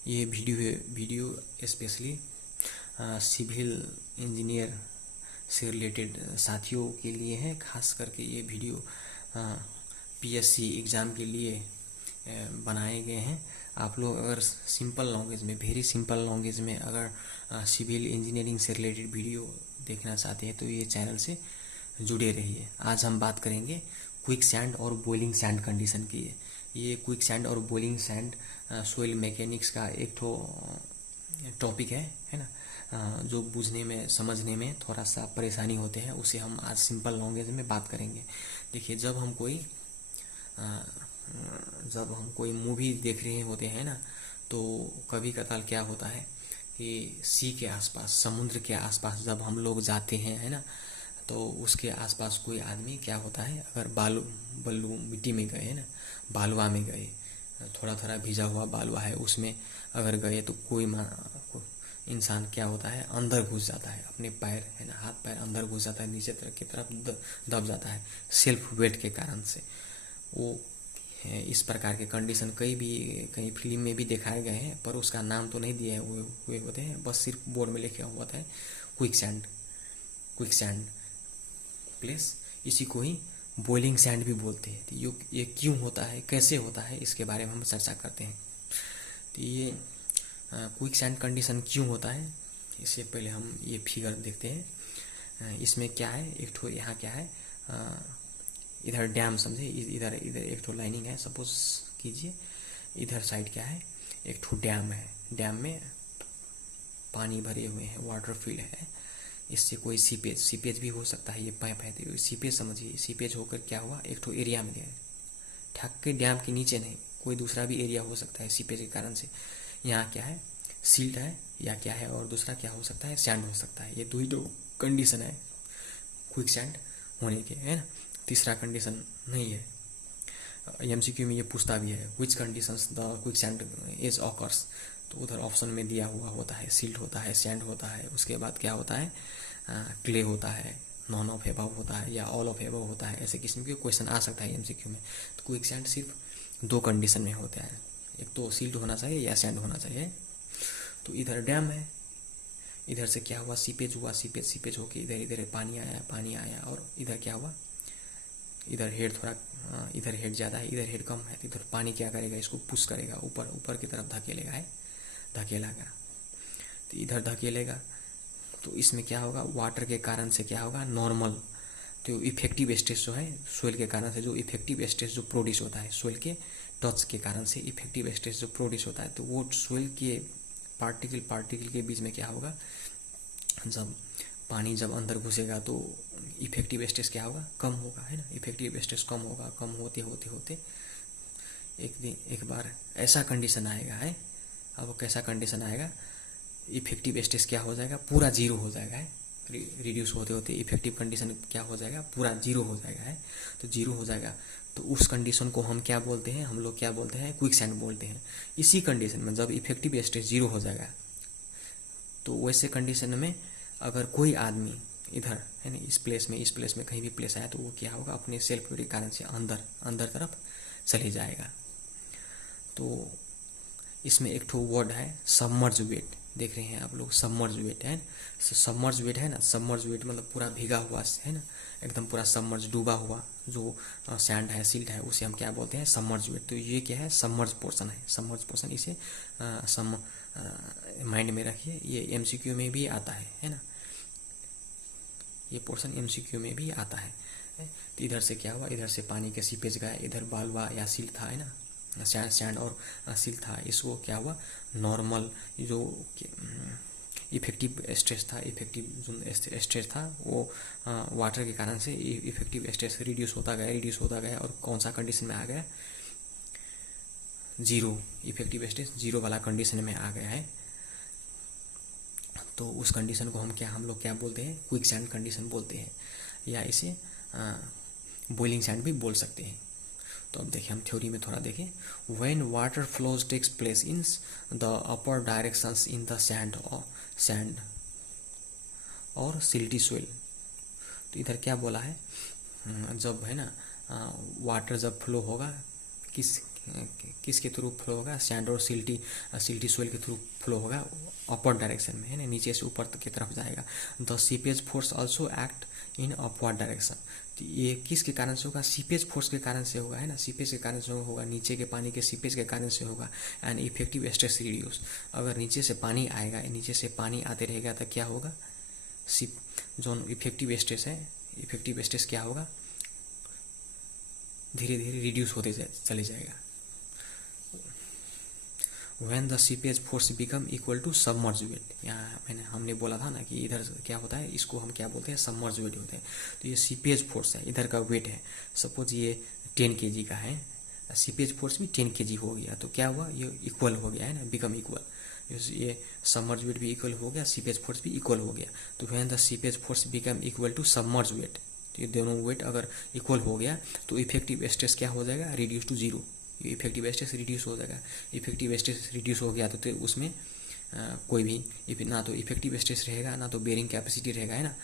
ये video specially civil engineer से related साथियों के लिए है। खास करके ये वीडियो पीएससी एग्ज़ाम के लिए बनाए गए हैं। आप लोग अगर सिंपल लैंग्वेज में, वेरी सिंपल लैंग्वेज में अगर सिविल इंजीनियरिंग से रिलेटेड वीडियो देखना चाहते हैं तो ये चैनल से जुड़े रहिए। आज हम बात करेंगे क्विक सैंड और बॉइलिंग सैंड कंडीशन की। ये क्विक सैंड और बॉइलिंग सैंड सोइल मैकेनिक्स का एक ठो टॉपिक है ना, जो बुझने में समझने में थोड़ा सा परेशानी होते हैं, उसे हम आज सिंपल लैंग्वेज में बात करेंगे। देखिए, जब हम कोई मूवी देख रहे होते हैं ना, तो कभी कभार क्या होता है कि सी के आसपास, समुद्र के आसपास जब हम लोग जाते हैं, है ना, तो उसके आसपास कोई आदमी क्या होता है, अगर बल्लू मिट्टी में गए ना, बालुआ में गए, थोड़ा थोड़ा भिजा हुआ बालुआ है उसमें अगर गए, तो कोई इंसान क्या होता है, अंदर घुस जाता है, अपने पैर है ना, हाथ पैर अंदर घुस जाता है, नीचे की तरफ दब जाता है सेल्फ वेट के कारण से। वो इस प्रकार के कंडीशन कई फिल्म में भी दिखाए गए हैं, पर उसका नाम तो नहीं दिए हुए होते हैं, बस सिर्फ बोर्ड में लिखा हुआ है क्विक सैंड प्लेस। इसी को ही बॉइलिंग सैंड भी बोलते हैं। तो ये क्यों होता है, कैसे होता है, इसके बारे में हम चर्चा करते हैं। तो ये क्विक सैंड कंडीशन क्यों होता है, इससे पहले हम ये फिगर देखते हैं। इसमें क्या है, एक ठो यहाँ क्या है, इधर डैम समझे, इधर एक ठो लाइनिंग है, सपोज कीजिए। इधर साइड क्या है, एक ठो डैम है, डैम में पानी भरे हुए हैं, वाटर फील्ड है। इससे कोई सीपेज भी हो सकता है, ये पाइप है तो सीपेज समझिए। सीपेज होकर क्या हुआ, एक ठो एरिया में गया, ठक के डैम के नीचे नहीं, कोई दूसरा भी एरिया हो सकता है सीपेज के कारण से। यहाँ क्या है, सिल्ट है या क्या है, और दूसरा क्या हो सकता है, सैंड हो सकता है। ये दो ही कंडीशन है क्विक सैंड होने के, है ना। तीसरा कंडीशन नहीं है। एमसीक्यू में ये पूछता भी है, which conditions the quicksand is occurs, तो उधर ऑप्शन में दिया हुआ होता है, सिल्ट होता है, सैंड होता है, उसके बाद क्या होता है, क्ले होता है, नॉन ऑफ एबव होता है या ऑल ऑफ एबव होता है। ऐसे किस्म के क्वेश्चन आ सकता है एमसीक्यू में। तो क्विक सैंड सिर्फ दो कंडीशन में होता है, एक तो सिल्ट होना चाहिए या सैंड होना चाहिए। तो इधर डैम है, इधर से क्या हुआ, सीपेज हुआ, सीपेज होके इधर पानी आया, और इधर क्या हुआ, इधर हेड थोड़ा, इधर हेड ज़्यादा है, इधर हेड कम है, तो इधर पानी क्या करेगा, इसको पुश करेगा, ऊपर की तरफ धकेलेगा। तो इधर धकेलेगा तो इसमें क्या होगा, वाटर के कारण से क्या होगा, नॉर्मल तो इफेक्टिव स्ट्रेस जो है सोइल के कारण से, जो इफेक्टिव स्ट्रेस जो प्रोड्यूस होता है सोइल के टच के कारण से, इफेक्टिव स्ट्रेस जो प्रोड्यूस होता है, तो वो सोइल के पार्टिकल के बीच में क्या होगा, जब पानी जब अंदर घुसेगा तो इफेक्टिव स्ट्रेस क्या होगा, कम होगा, है ना। इफेक्टिव स्ट्रेस कम होगा, कम होते एक बार ऐसा कंडीशन आएगा है। अब वो कैसा कंडीशन आएगा, इफेक्टिव स्ट्रेस क्या हो जाएगा, पूरा जीरो हो जाएगा है। रिड्यूस होते इफेक्टिव कंडीशन क्या हो जाएगा, पूरा जीरो हो जाएगा है। तो जीरो हो जाएगा तो उस कंडीशन को हम क्या बोलते हैं, हम लोग क्या बोलते हैं, क्विक सैंड बोलते हैं। इसी कंडीशन में जब इफेक्टिव स्ट्रेस जीरो हो जाएगा, तो वैसे कंडीशन में अगर कोई आदमी इधर है ना, इस प्लेस में कहीं भी प्लेस आया, तो वो क्या होगा, अपने सेल्फ के कारण से अंदर तरफ चले जाएगा। तो इसमें एक ठो वर्ड है सबमर्ज वेट, देख रहे हैं आप लोग, सबमर्ज वेट है। सबमर्ज वेट है ना, सबमर्ज वेट मतलब पूरा भीगा हुआ है ना, एकदम पूरा सबमर्ज डूबा हुआ जो सैंड है, सिल्ट है, उसे हम क्या बोलते हैं, सबमर्ज वेट। तो ये क्या है, सबमर्ज पोर्शन है, सबमर्ज पोर्शन। इसे माइंड में रखिए, ये एमसीक्यू में भी आता है ना, ये पोर्शन एमसीक्यू में भी आता है। तो इधर से क्या हुआ, इधर से पानी के सीपेज गया, इधर बालुआ या सिल्ट था, है ना, सैंड और सिल्ट था, इसको क्या हुआ, नॉर्मल जो इफेक्टिव स्ट्रेस था, इफेक्टिव जो स्ट्रेस था वो वाटर के कारण से इफेक्टिव स्ट्रेस रिड्यूस होता गया, और कौन सा कंडीशन में आ गया, जीरो, इफेक्टिव स्ट्रेस जीरो वाला कंडीशन में आ गया है। तो उस कंडीशन को हम लोग क्या बोलते हैं, क्विक सैंड कंडीशन बोलते हैं, या इसे बॉइलिंग सैंड भी बोल सकते हैं। तो अब देखिए, हम थ्योरी में थोड़ा देखें। When water flows takes place in the upper directions in the sand और सिल्टी सोइल, तो इधर क्या बोला है, जब है ना वाटर जब फ्लो होगा किस किसके थ्रू फ्लो होगा, सैंड और सिल्टी सोइल के थ्रू फ्लो होगा अपवर्ड डायरेक्शन में, है ना, नीचे से ऊपर की तरफ जाएगा। The seepage force also act in upward direction. तो ये किसके कारण से होगा, सीपेज फोर्स के कारण से होगा, है ना, सीपेज के कारण से होगा, नीचे के पानी के सीपेज के कारण से होगा। एंड इफेक्टिव स्ट्रेस रिड्यूस, अगर नीचे से पानी आएगा, नीचे से पानी आते रहेगा तो क्या होगा, जो इफेक्टिव स्ट्रेस है, इफेक्टिव स्ट्रेस क्या होगा, धीरे धीरे रिड्यूस होते चले जाएगा। When the seepage force become equal to submerge weight, यहाँ हमने बोला था ना कि इधर क्या होता है, इसको हम क्या बोलते हैं, सबमर्ज वेट होते हैं। तो ये सीपेज फोर्स है, इधर का वेट है, सपोज ये 10 kg का है, सीपेज फोर्स भी 10 kg हो गया, तो क्या हुआ, ये इक्वल हो गया, है ना, बिकम इक्वल। ये सबमर्ज वेट भी इक्वल हो गया, सीपेज फोर्स भी इक्वल हो गया। तो when the seepage force become equal to submerge weight, तो ये दोनों वेट अगर इक्वल हो गया तो इफेक्टिव स्ट्रेस क्या हो जाएगा, रिड्यूस टू जीरो। ये इफेक्टिव स्ट्रेस रिड्यूस हो जाएगा। इफेक्टिव स्ट्रेस रिड्यूस हो गया तो उसमें कोई भी ना तो इफेक्टिव स्ट्रेस रहेगा, ना तो बेरिंग कैपेसिटी रहेगा, है ना।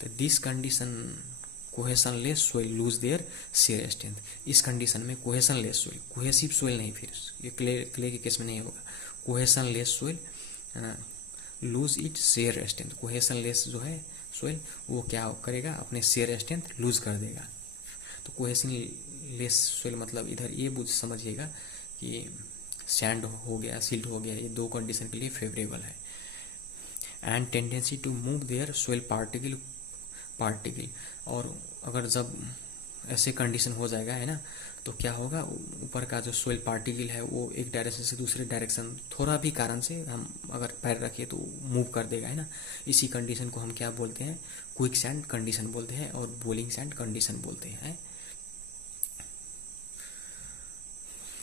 तो this condition cohesionless soil lose their shear strength. इस कंडीशन में कोहेशनलेस सोइल, कोहेसिव सोइल नहीं, फिर ये क्ले के केस में नहीं होगा, cohesionless soil lose it shear strength. Cohesionless जो है सोइल वो क्या करेगा, अपने शेयर स्ट्रेंथ लूज कर देगा। तो कोहेशनलेस सोइल मतलब इधर ये बुझ समझिएगा कि सैंड हो गया, सिल्ट हो गया, ये दो कंडीशन के लिए फेवरेबल है। And tendency to move their soil particle, और अगर जब ऐसे कंडीशन हो जाएगा, है ना, तो क्या होगा, ऊपर का जो सोइल पार्टिकल है वो एक डायरेक्शन से दूसरे डायरेक्शन थोड़ा भी कारण से हम अगर पैर रखिए तो मूव कर देगा, है ना। इसी कंडीशन को हम क्या बोलते हैं, क्विक सैंड कंडीशन बोलते हैं और बोलिंग सैंड कंडीशन बोलते हैं।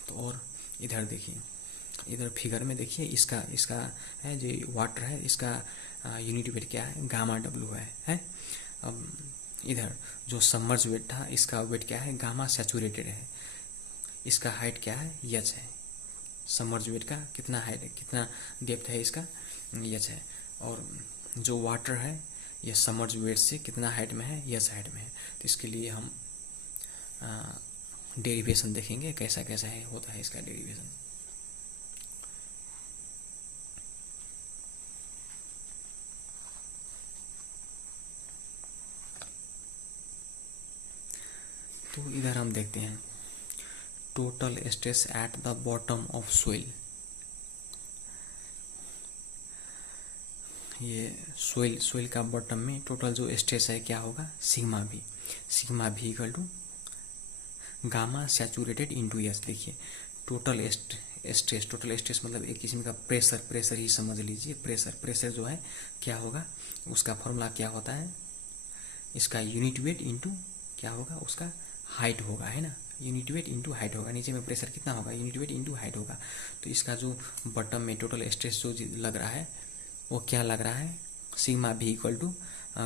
तो और इधर देखिए, इधर फिगर में देखिए, इसका है जो वाटर है, इसका यूनिट वेट क्या है, गामा डब्ल्यू है। अब इधर जो सबमर्ज वेट था, इसका वेट क्या है, गामा सैचुरेटेड है, इसका हाइट क्या है, यच है। सबमर्ज वेट का कितना हाइट है, कितना डेप्थ है, इसका यच है। और जो वाटर है ये सबमर्ज वेट से कितना हाइट में है, यच हाइट में है। तो इसके लिए हम डेरिवेशन देखेंगे कैसा कैसा है, होता है इसका डेरिवेशन। तो इधर हम देखते हैं total stress at the bottom of soil. ये सोइल का बॉटम में टोटल जो स्ट्रेस है क्या होगा, सिग्मा भी equal to gamma saturated into H. देखिए टोटल स्ट्रेस मतलब एक किस्म का प्रेशर ही समझ लीजिए। प्रेशर जो है क्या होगा, उसका फॉर्मूला क्या होता है, इसका यूनिट वेट इंटू क्या होगा, उसका हाइट होगा, है ना। यूनिट वेट इंटू हाइट होगा, नीचे में प्रेशर कितना होगा, यूनिट वेट इंटू हाइट होगा। तो इसका जो बॉटम में टोटल स्ट्रेस जो लग रहा है वो क्या लग रहा है, सिग्मा भी equal to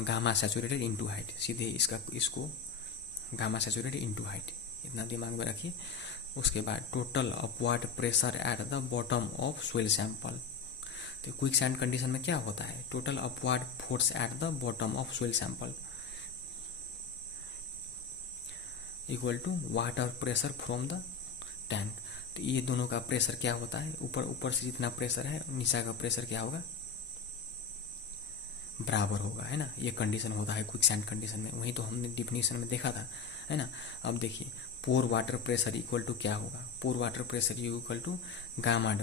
gamma saturated into height. सीधे इसको गामा सैचुरेटेड इंटू हाइट इतना दिमाग में रखिए। उसके बाद total upward pressure at the bottom of soil sample. तो क्विक सैंड कंडीशन में क्या होता है, total upward force at the bottom of soil sample equal to water pressure from the tank. तो ये दोनों का प्रेशर क्या होता है, ऊपर से जितना प्रेशर है नीचे का प्रेशर क्या होगा, बराबर होगा, है ना। ये कंडीशन होता है क्विक सैंड कंडीशन में, वही तो हमने डिफिनीशन में देखा था, है ना। अब देखिए पोर वाटर प्रेशर इक्वल टू क्या होगा, पोर water pressure equal to gamma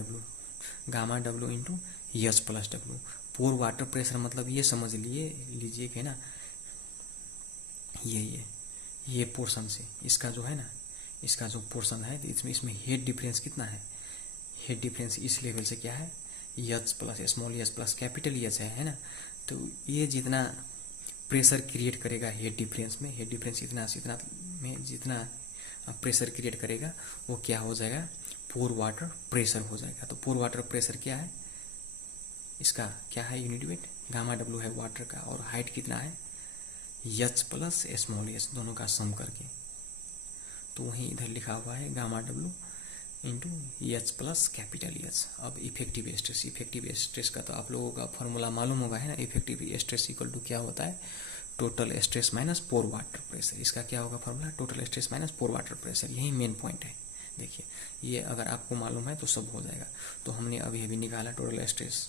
W into H plus W. Pour water pressure मतलब ये समझ लीजिए कि ना ये पोर्शन से इसका जो है ना, इसका जो पोर्शन है इसमें हेड डिफरेंस कितना है, हेड डिफरेंस इस लेवल से क्या है, H plus small H plus capital H है ना। तो ये जितना प्रेशर क्रिएट करेगा हेड डिफरेंस में, हेड डिफरेंस इतना में जितना प्रेशर क्रिएट करेगा वो क्या हो जाएगा, पोर वाटर प्रेशर हो जाएगा। तो पोर वाटर प्रेशर क्या है, इसका क्या है यूनिट वेट, गामा डब्ल्यू है वाटर का, और हाइट कितना है, एच प्लस स्मॉल एच दोनों का सम करके। तो वहीं इधर लिखा हुआ है gamma W into H plus capital H. अब इफेक्टिव स्ट्रेस का तो आप लोगों का फॉर्मूला मालूम होगा, है ना। इफेक्टिव स्ट्रेस इक्वल टू क्या होता है, टोटल स्ट्रेस माइनस पोर वाटर प्रेशर। इसका क्या होगा फॉर्मूला, टोटल स्ट्रेस माइनस पोर वाटर प्रेशर। यही मेन पॉइंट है, देखिए ये अगर आपको मालूम है तो सब हो जाएगा। तो हमने अभी अभी निकाला, टोटल स्ट्रेस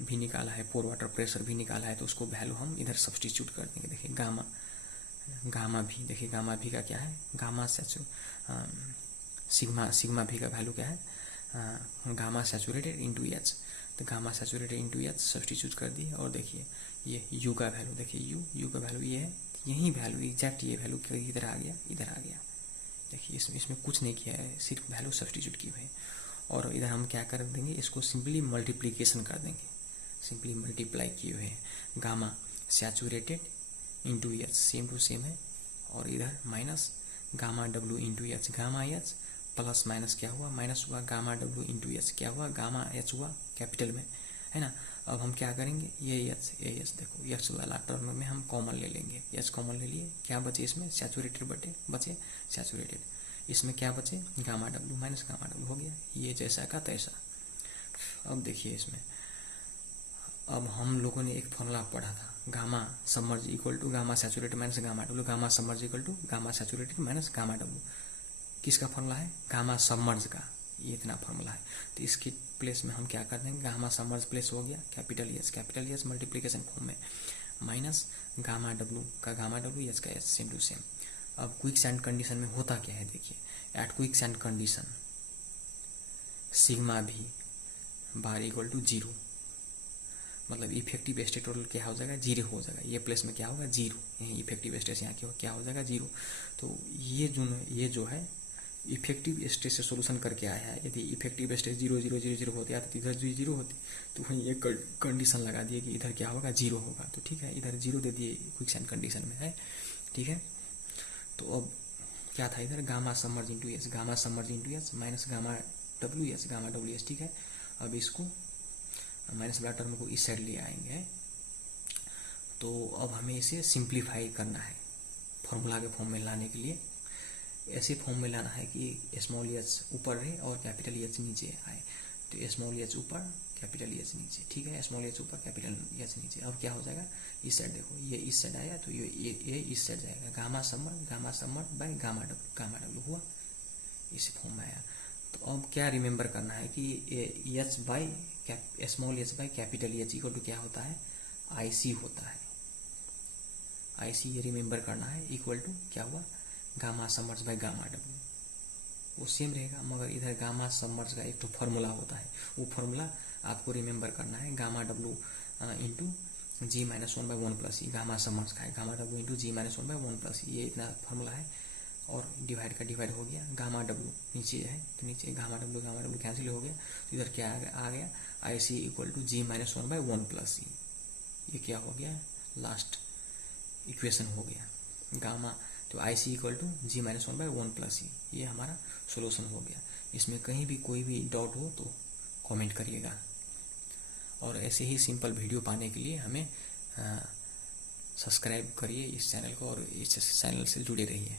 भी निकाला है, पोर वाटर प्रेशर भी निकाला है, तो उसको वैल्यू हम इधर सब्सटीट्यूट कर देंगे। देखिए गामा भी, देखिए गामा भी का क्या है, गामा सिग्मा भी का वैल्यू क्या है, गामा सैचुरेटेड इंटू एच। तो gamma saturated into H substitute कर दी, और देखिए ये यू का वैल्यू, देखिए यू का वैल्यू ये है, यही वैल्यू एग्जैक्ट ये वैल्यू इधर आ गया, इधर आ गया। देखिए इसमें कुछ नहीं किया है, सिर्फ वैल्यू सब्सटीट्यूट की हुई है। और इधर हम क्या कर देंगे, इसको सिंपली मल्टीप्लीकेशन कर देंगे, सिंपली मल्टीप्लाई किए हुए हैं। Gamma saturated into H same to same है, और इधर minus gamma W into H, gamma H plus minus क्या हुआ, माइनस हुआ, गामा डब्ल्यू इंटू एच क्या हुआ, गामा एच हुआ कैपिटल में, है ना। अब हम क्या करेंगे, ये एच देखो एच वाला टर्म में हम कॉमन ले लेंगे, एच कॉमन ले लिए, क्या बचे इसमें, सैचुरेटेड बचे सैचुरेटेड, इसमें क्या बचे, gamma W minus gamma W हो गया, ये जैसा का तैसा। अब देखिए इसमें, अब हम लोगों ने एक फॉर्मूला पढ़ा था, gamma submerge equal to gamma saturated minus gamma W, gamma submerge equal to gamma saturated minus gamma W. किसका फॉर्मूला है, गामा सबमर्ज का, ये इतना फॉर्मूला है। तो इसकी प्लेस में हम क्या कर देंगे, गामा सबमर्ज प्लेस हो गया कैपिटल एच मल्टीप्लिकेशन फॉर्म में, माइनस गामा डब्ल्यू का गामा डब्ल्यू, एच का एच, सेम टू सेम। अब क्विक सैंड कंडीशन में होता क्या है, देखिए at quick sand condition sigma भी बार इक्वल टू जीरो, मतलब इफेक्टिव स्टेट टोटल क्या हो जाएगा, जीरो हो जाएगा। ये प्लेस में क्या होगा, जीरो, यही इफेक्टिव स्टेट यहाँ क्या हो जाएगा, जीरो। तो ये जो है इफेक्टिव स्टेट से सोल्यूशन करके आया है। यदि इफेक्टिव स्टेट 0 होते या तो इधर जीरो होती, तो वहीं ये कंडीशन लगा दिए कि इधर क्या होगा, जीरो होगा। तो ठीक है, इधर जीरो दे दिए क्विक सैंड कंडीशन में है, ठीक है। तो अब क्या था इधर, gamma submerge into H, gamma submerge into H minus gamma W H, ठीक है। अब इसको माइनस वाला टर्म को इस साइड ले आएंगे। तो अब हमें इसे सिंप्लीफाई करना है, फॉर्मूला के फॉर्म में लाने के लिए ऐसे फॉर्म में लाना है कि स्मॉल एच ऊपर रहे और कैपिटल एच नीचे आए। तो स्मॉल एच ऊपर कैपिटल एच नीचे, ठीक है, स्मॉल एच ऊपर कैपिटल एच नीचे। अब क्या हो जाएगा, इस साइड देखो, ये इस साइड आया तो ये इस साइड जाएगा, gamma summer by gamma W हुआ, इस फॉर्म में आया। तो अब क्या रिमेंबर करना है कि H by small H by capital H equal to क्या होता है, आईसी होता है। आईसी ये रिमेंबर करना है, इक्वल टू क्या हुआ, gamma submerge by gamma W, वो सेम रहेगा। मगर इधर गामा सबमर्ज का एक तो फॉर्मूला होता है, वो फॉर्मूला आपको रिमेंबर करना है, gamma W into g minus one by one plus e, gamma submerge का है, gamma W into g minus one by one plus e, ये इतना फॉर्मूला है। और डिवाइड का डिवाइड हो गया, गामा डब्ल्यू नीचे है तो नीचे गामा डब्ल्यू कैंसिल हो गया। तो इधर क्या आ गया, i c equal to g minus one by one plus e, ये क्या हो गया, लास्ट इक्वेशन हो गया गामा। तो i c equal to g minus one by one plus e, ये हमारा सोल्यूशन हो गया। इसमें कहीं भी कोई भी डाउट हो तो कमेंट करिएगा। और ऐसे ही सिंपल वीडियो पाने के लिए हमें सब्सक्राइब करिए इस चैनल को, और इस चैनल से जुड़े रहिए।